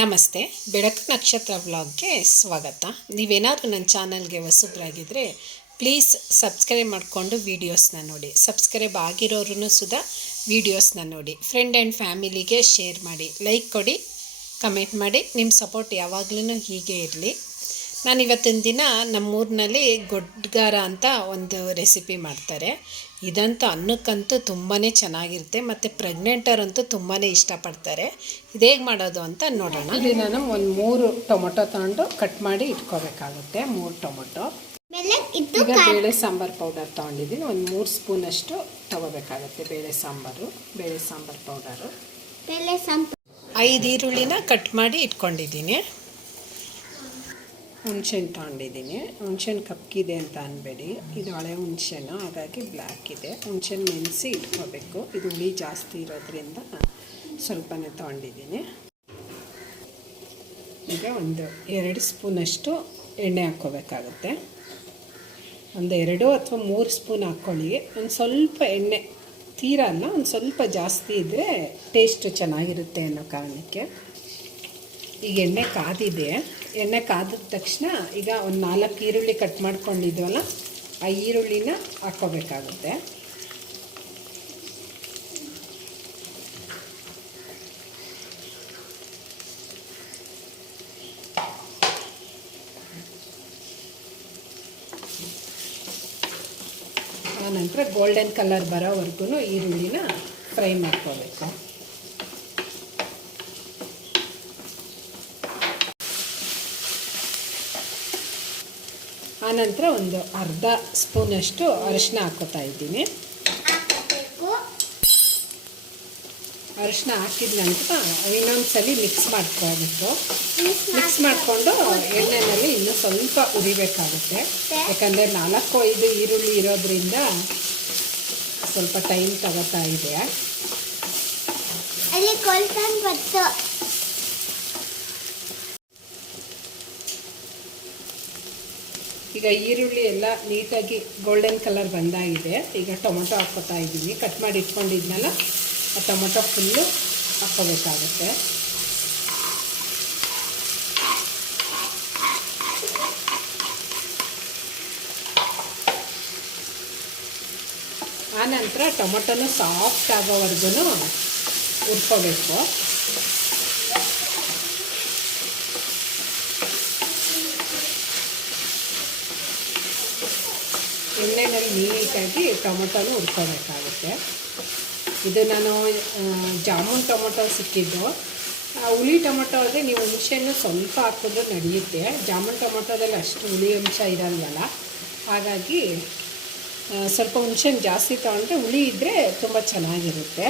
ನಮಸ್ತೆ. ಬೆಳಕು ನಕ್ಷತ್ರ ವ್ಲಾಗ್ಗೆ ಸ್ವಾಗತ. ನೀವೇನಾದರೂ ನನ್ನ ಚಾನಲ್ಗೆ ಹೊಸಬ್ರಾಗಿದ್ದರೆ ಪ್ಲೀಸ್ ಸಬ್ಸ್ಕ್ರೈಬ್ ಮಾಡಿಕೊಂಡು ವೀಡಿಯೋಸ್ನ ನೋಡಿ. ಸಬ್ಸ್ಕ್ರೈಬ್ ಆಗಿರೋರು ಸುಧಾ ವೀಡಿಯೋಸ್ನ ನೋಡಿ. ಫ್ರೆಂಡ್ ಆ್ಯಂಡ್ ಫ್ಯಾಮಿಲಿಗೆ ಶೇರ್ ಮಾಡಿ, ಲೈಕ್ ಕೊಡಿ, ಕಮೆಂಟ್ ಮಾಡಿ. ನಿಮ್ಮ ಸಪೋರ್ಟ್ ಯಾವಾಗಲೂ ಹೀಗೆ ಇರಲಿ. ನಾನು ಇವತ್ತಿನ ದಿನ ನಮ್ಮೂರಿನಲ್ಲಿ ಗೊಡ್ಗಾರ ಅಂತ ಒಂದು ರೆಸಿಪಿ ಮಾಡ್ತಾರೆ. ಇದಂತೂ ಅನ್ನಕ್ಕಂತೂ ತುಂಬಾ ಚೆನ್ನಾಗಿರುತ್ತೆ ಮತ್ತು ಪ್ರೆಗ್ನೆಂಟರಂತೂ ತುಂಬಾ ಇಷ್ಟಪಡ್ತಾರೆ. ಇದು ಹೇಗೆ ಮಾಡೋದು ಅಂತ ನೋಡೋಣ. ಇಲ್ಲಿ ನಾನು ಒಂದು 3 ಟೊಮೊಟೊ ತಗೊಂಡು ಕಟ್ ಮಾಡಿ ಇಟ್ಕೋಬೇಕಾಗುತ್ತೆ. 3 ಟೊಮೊಟೊ. ಈಗ ಬೇಳೆ ಸಾಂಬಾರು ಪೌಡರ್ ತೊಗೊಂಡಿದ್ದೀನಿ. ಒಂದು 3 ಸ್ಪೂನಷ್ಟು ತೊಗೋಬೇಕಾಗುತ್ತೆ ಬೇಳೆ ಸಾಂಬಾರು ಪೌಡರು. 5 ಈರುಳ್ಳಿನ ಕಟ್ ಮಾಡಿ ಇಟ್ಕೊಂಡಿದ್ದೀನಿ. ಹುಣ್ಸೆಹಣ್ಣು ತೊಗೊಂಡಿದ್ದೀನಿ. ಹುಣ್ಸೆಹಣ್ಣು ಕಪ್ಪಿದೆ ಅಂತ ಅನ್ಬೇಡಿ, ಇದು ಹಳೆ ಹುಣ್ಸೆಹಣ್ಣು, ಹಾಗಾಗಿ ಬ್ಲ್ಯಾಕ್ ಇದೆ. ಹುಣ್ಸೆಹಣ್ಣು ನೆನೆಸಿ ಇಟ್ಕೋಬೇಕು. ಇದು ಹುಳಿ ಜಾಸ್ತಿ ಇರೋದ್ರಿಂದ ಸ್ವಲ್ಪನೇ ತೊಗೊಂಡಿದ್ದೀನಿ. ಈಗ ಒಂದು 2 ಸ್ಪೂನಷ್ಟು ಎಣ್ಣೆ ಹಾಕ್ಕೋಬೇಕಾಗುತ್ತೆ. ಒಂದು 2 ಅಥವಾ 3 ಸ್ಪೂನ್ ಹಾಕ್ಕೊಳ್ಳಿ. ಒಂದು ಸ್ವಲ್ಪ ಎಣ್ಣೆ, ತೀರಾ ಅಲ್ಲ, ಒಂದು ಸ್ವಲ್ಪ ಜಾಸ್ತಿ ಇದ್ದರೆ ಟೇಸ್ಟು ಚೆನ್ನಾಗಿರುತ್ತೆ ಅನ್ನೋ ಕಾರಣಕ್ಕೆ. ಈಗ ಎಣ್ಣೆ ಕಾದಿದೆ. ಎಣ್ಣೆ ಕಾದಿದ ತಕ್ಷಣ ಈಗ ಒಂದು 4 ಈರುಳ್ಳಿ ಕಟ್ ಮಾಡ್ಕೊಂಡಿದ್ವಲ್ಲ, ಆ ಈರುಳ್ಳಿನ ಹಾಕ್ಕೋಬೇಕಾಗುತ್ತೆ. ಆನಂತರ ಗೋಲ್ಡನ್ ಕಲರ್ ಬರೋವರೆಗೂ ಈರುಳ್ಳಿನ ಫ್ರೈ ಮಾಡ್ಕೋಬೇಕು. ಆನಂತರ ಒಂದು ಅರ್ಧ ಸ್ಪೂನಷ್ಟು ಅರಿಶಿನ ಹಾಕ್ಕೋತಾ ಇದ್ದೀನಿ. ಅರಿಶಿನ ಹಾಕಿದ ನಂತರ ಇನ್ನೊಂದು ಸಲ ಮಿಕ್ಸ್ ಮಾಡ್ಕೋಬೇಕು. ಮಿಕ್ಸ್ ಮಾಡಿಕೊಂಡು ಎಣ್ಣೆಯಲ್ಲಿ ಇನ್ನೂ ಸ್ವಲ್ಪ ಉರಿಬೇಕಾಗುತ್ತೆ. ಯಾಕಂದರೆ 4-5 ಈರುಳ್ಳಿ ಇರೋದ್ರಿಂದ ಸ್ವಲ್ಪ ಟೈಮ್ ತಗೋತಾ ಇದೆ. ಈಗ ಈರುಳ್ಳಿ ಎಲ್ಲ ನೀಟಾಗಿ ಗೋಲ್ಡನ್ ಕಲರ್ ಬಂದಾಗಿದೆ. ಈಗ ಟೊಮೊಟೊ ಹಾಕ್ಕೋತಾ ಇದ್ದೀನಿ. ಕಟ್ ಮಾಡಿ ಇಟ್ಕೊಂಡಿದ್ನಲ್ಲ, ಆ ಟೊಮೊಟೊ ಫುಲ್ಲು ಹಾಕ್ಕೋಬೇಕಾಗುತ್ತೆ. ಆನಂತರ ಟೊಮೊಟೊನು ಸಾಫ್ಟ್ ಆಗೋವರೆಗೂ ಹುರ್ಕೋಬೇಕು. ಎಣ್ಣೆನಲ್ಲಿ ನೀಟಾಗಿ ಟೊಮೊಟೊನು ಹುರ್ಕೋಬೇಕಾಗುತ್ತೆ. ಇದು ನಾನು ಜಾಮೂನ್ ಟೊಮೊಟೊ ಸಿಕ್ಕಿದ್ದು. ಹುಳಿ ಟೊಮೊಟೊ ಆದರೆ ನೀವು ಹುಣಸೆಹಣ್ಣು ಸ್ವಲ್ಪ ಹಾಕಿದ್ರು ನಡೆಯುತ್ತೆ. ಜಾಮೂನ್ ಟೊಮೊಟೊದಲ್ಲಿ ಅಷ್ಟು ಹುಳಿ ಅಂಶ ಇರಲ್ವಲ್ಲ, ಹಾಗಾಗಿ ಸ್ವಲ್ಪ ಹುಣಸೆಹಣ್ಣು ಜಾಸ್ತಿ ತೊಗೊಂಡ್ರೆ ಹುಳಿ ಇದ್ದರೆ ತುಂಬ ಚೆನ್ನಾಗಿರುತ್ತೆ.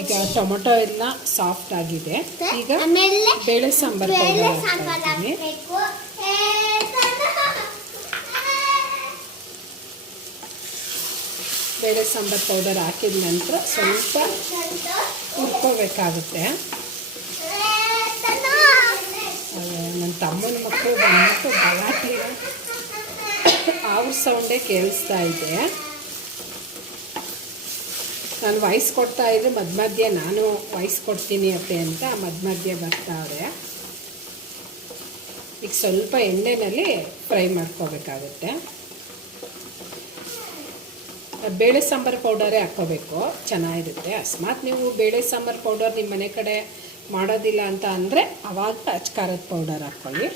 ಈಗ ಟೊಮೊಟೊ ಎಲ್ಲ ಸಾಫ್ಟ್ ಆಗಿದೆ. ಈಗ ಬೇಳೆ ಸಾಂಬಾರು ಪೌಡರ್ ಹಾಕ್ತೀನಿ. ಬೇಳೆ ಸಾಂಬಾರು ಪೌಡರ್ ಹಾಕಿದ ನಂತರ ಸ್ವಲ್ಪ ಹುರ್ಕೋಬೇಕಾಗುತ್ತೆ. ನನ್ನ ತಮ್ಮನ ಮಕ್ಕಳು ಬಂದ್ಬಿಟ್ಟು ಗಲಾಟೆ, ಅವ್ರ ಸೌಂಡೇ ಕೇಳಿಸ್ತಾ ಇದೆ. ನಾನು ವಾಯ್ಸ್ ಕೊಡ್ತಾ ಇದ್ದೆ, ಮಧ್ಯ ನಾನು ವಾಯ್ಸ್ ಕೊಡ್ತೀನಿ ಅತ್ತೆ ಅಂತ ಮಧ್ಯ ಬರ್ತಾವ್ರೆ. ಈಗ ಸ್ವಲ್ಪ ಎಣ್ಣೆಯಲ್ಲಿ ಫ್ರೈ ಮಾಡ್ಕೋಬೇಕಾಗುತ್ತೆ. ಬೇಳೆ ಸಾಂಬಾರು ಪೌಡರೇ ಹಾಕ್ಕೋಬೇಕು, ಚೆನ್ನಾಗಿರುತ್ತೆ. ಅಕಸ್ಮಾತ್ ನೀವು ಬೇಳೆ ಸಾಂಬಾರು ಪೌಡರ್ ನಿಮ್ಮ ಮನೆ ಕಡೆ ಮಾಡೋದಿಲ್ಲ ಅಂತ ಅಂದರೆ ಆವಾಗ ಅಚ್ಕಾರದ ಪೌಡರ್ ಹಾಕ್ಕೊಳ್ಳಿ.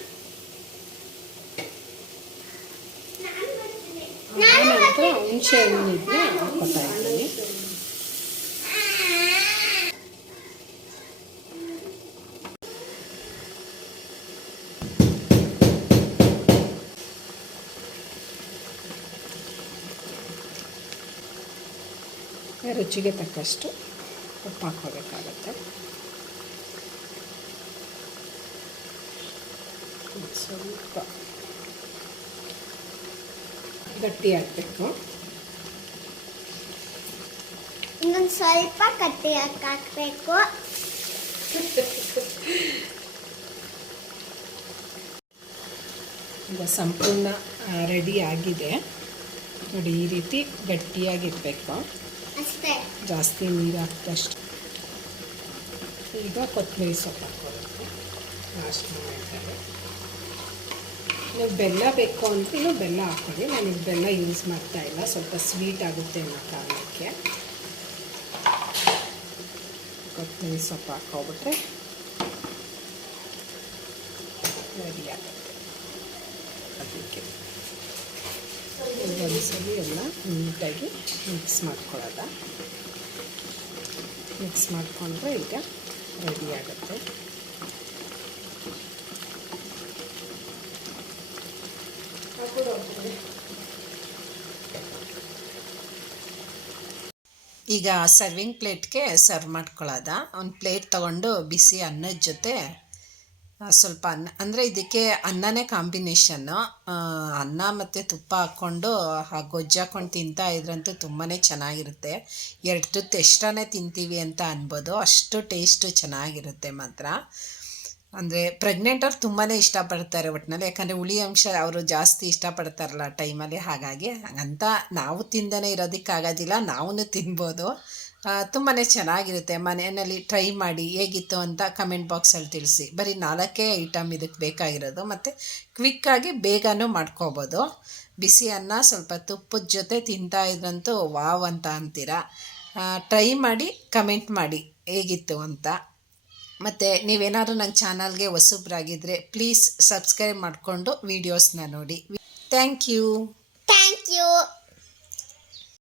ಆನಂತರ ಹುಣಸೆ ಹಣ್ಣಿನ ಹಾಕ್ಕೋತಾ ಇದ್ದೀನಿ. ರುಚಿಗೆ ತಕ್ಕಷ್ಟು ಉಪ್ಪು ಹಾಕ್ಕೋಬೇಕಾಗತ್ತೆ. ಸ್ವಲ್ಪ ಗಟ್ಟಿ ಹಾಕಬೇಕು. ಇನ್ನೊಂದು ಸ್ವಲ್ಪ ಗಟ್ಟಿ ಹಾಕಬೇಕು. ಈಗ ಸಂಪೂರ್ಣ ರೆಡಿ ಆಗಿದೆ ನೋಡಿ. ಈ ರೀತಿ ಗಟ್ಟಿಯಾಗಿರಬೇಕು. ಅಷ್ಟೇ. ಜಾಸ್ತಿ ನೀರು ಹಾಕಿದಷ್ಟು. ಈಗ ಕೊತ್ತಂಬರಿ ಸೊಪ್ಪು ಹಾಕ್ಕೊಳ್ಳೋದು ಲಾಸ್ಟ್ ಮೂಮೆಂಟಲ್ಲಿ. ನೀವು ಬೆಲ್ಲ ಬೇಕು ಅಂದರೆ ನೀವು ಬೆಲ್ಲ ಹಾಕ್ಕೊಳ್ಳಿ. ನಾನೀಗ ಬೆಲ್ಲ ಯೂಸ್ ಮಾಡ್ತಾಯಿಲ್ಲ, ಸ್ವಲ್ಪ ಸ್ವೀಟ್ ಆಗುತ್ತೆ ಅನ್ನೋ ಕಾರಣಕ್ಕೆ. ಕೊತ್ತಂಬರಿ ಸೊಪ್ಪು ಹಾಕ್ಕೊಬಿಟ್ರೆ ರೆಡಿ ಆಗುತ್ತೆ. ಅದಕ್ಕೆ ಒಂದ್ಸಲಿ ಎಲ್ಲ ನೀಟಾಗಿ ಮಿಕ್ಸ್ ಮಾಡ್ಕೊಳ್ಳೋದ. ಮಿಕ್ಸ್ ಮಾಡಿಕೊಂಡ್ರೆ ಈಗ ರೆಡಿ ಆಗುತ್ತೆ. ಈಗ ಸರ್ವಿಂಗ್ ಪ್ಲೇಟ್ಗೆ ಸರ್ವ್ ಮಾಡ್ಕೊಳ್ಳೋದ. ಒಂದು ಪ್ಲೇಟ್ ತೊಗೊಂಡು ಬಿಸಿ ಅನ್ನದ ಜೊತೆ ಸ್ವಲ್ಪ ಅನ್ನ, ಅಂದರೆ ಇದಕ್ಕೆ ಅನ್ನನೇ ಕಾಂಬಿನೇಷನ್ನು. ಅನ್ನ ಮತ್ತು ತುಪ್ಪ ಹಾಕ್ಕೊಂಡು ಗೊಜ್ಜು ಹಾಕ್ಕೊಂಡು ತಿಂತಾ ಇದ್ರಂತೂ ತುಂಬಾ ಚೆನ್ನಾಗಿರುತ್ತೆ. 2 ತುತ್ತು ಎಷ್ಟೇ ತಿಂತೀವಿ ಅಂತ ಅನ್ಬೋದು, ಅಷ್ಟು ಟೇಸ್ಟು ಚೆನ್ನಾಗಿರುತ್ತೆ ಮಾತ್ರ. ಅಂದರೆ ಪ್ರೆಗ್ನೆಂಟ್ ಅವ್ರು ತುಂಬಾ ಇಷ್ಟಪಡ್ತಾರೆ ಒಟ್ಟಿನಲ್ಲಿ, ಯಾಕಂದರೆ ಹುಳಿ ಅಂಶ ಅವರು ಜಾಸ್ತಿ ಇಷ್ಟಪಡ್ತಾರಲ್ಲ ಟೈಮಲ್ಲಿ. ಹಾಗಾಗಿ ಅಂತ ನಾವು ತಿಂದೇ ಇರೋದಕ್ಕಾಗೋದಿಲ್ಲ, ನಾವೂ ತಿನ್ಬೋದು. ತುಂಬಾ ಚೆನ್ನಾಗಿರುತ್ತೆ. ಮನೆಯಲ್ಲಿ ಟ್ರೈ ಮಾಡಿ ಹೇಗಿತ್ತು ಅಂತ ಕಮೆಂಟ್ ಬಾಕ್ಸಲ್ಲಿ ತಿಳಿಸಿ. ಬರೀ 4 ಐಟಮ್ ಇದಕ್ಕೆ ಬೇಕಾಗಿರೋದು, ಮತ್ತು ಕ್ವಿಕ್ಕಾಗಿ ಬೇಗನೂ ಮಾಡ್ಕೋಬೋದು. ಬಿಸಿ ಅನ್ನ ಸ್ವಲ್ಪ ತುಪ್ಪದ ಜೊತೆ ತಿಂತಾ ಇದ್ರಂತೂ ವಾವ್ ಅಂತ ಅಂತೀರ. ಟ್ರೈ ಮಾಡಿ ಕಮೆಂಟ್ ಮಾಡಿ ಹೇಗಿತ್ತು ಅಂತ. ಮತ್ತು ನೀವೇನಾದರೂ ನನ್ನ ಚಾನಲ್ಗೆ ಹೊಸಬ್ರಾಗಿದ್ದರೆ ಪ್ಲೀಸ್ ಸಬ್ಸ್ಕ್ರೈಬ್ ಮಾಡಿಕೊಂಡು ವೀಡಿಯೋಸ್ನ ನೋಡಿ. Thank you.